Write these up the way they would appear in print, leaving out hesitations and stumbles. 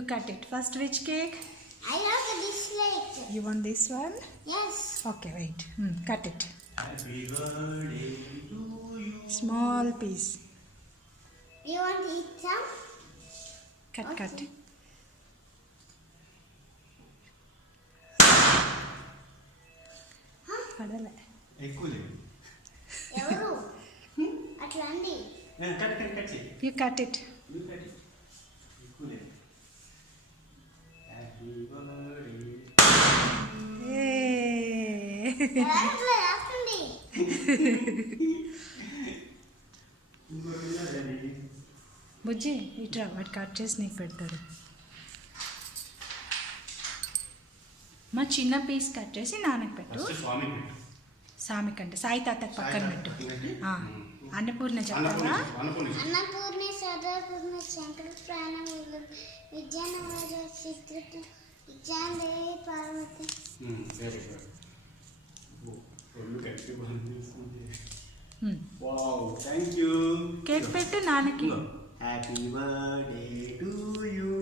You cut it. First, which cake? I love this cake. You want this one? Yes. Okay, wait. Cut it. Happy birthday to you. Small piece. You want to eat some? Cut. పడలే. ఎక్కువ లేదు. ఎవరు? అట్లా అండి. Cut చేయి. You cut it. ఎక్కువ లేదు. Happy birthday. Hey. అట్లా రాకండి. బుజ్జి ఇట్రా వాటి కట్ చేసి నీకు పెడతాడు. మా చిన్న పీస్ కట్ చేసి నాన్నకి పెట్టు. స్వామి కంటే సాయి తాతకి పక్కన పెట్టు. అన్నపూర్ణ చెప్తావా? అన్నపూర్ణి సదాపూర్ణ శంకర ప్రాణం విద్యానగర Srikrishna Vidyadevi Parvati. Thank you. Cake పెట్టు నాన్నకి. Happy birthday to you.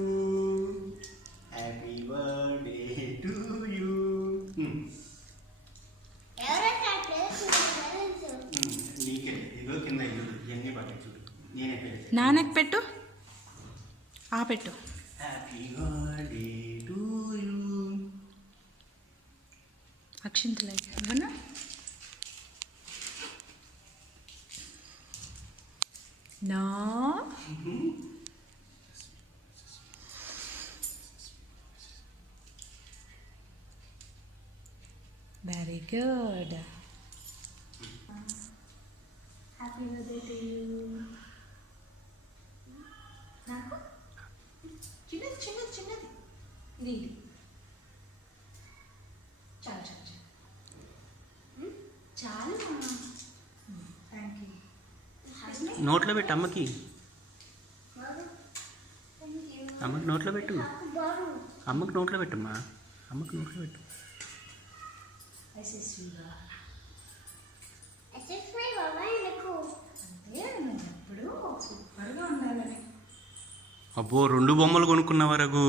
Happy birthday to you. ఎవరైతే ప్లేస్ నీకే ఇదో కింద ఇవన్నీ పట్టు చూడు. నేనే పేరు. నాన్నకి పెట్టు. పెట్టు. Happy birthday to you. అక్షింతలు ఇవ్వనా? No. Very good. Happy birthday to you. నాకు చిన్నది ఇది చాలు థ్యాంక్ యూ. నోట్లో పెట్టు అమ్మకి. అమ్మకి నోట్లో పెట్టు. అమ్మకి నోట్లో పెట్టమ్మా. అమ్మకి నోట్లో పెట్టు. ఎప్పుడు సూపర్గా ఉండాలని. అబ్బో 2 బొమ్మలు కొనుక్కున్న వరకు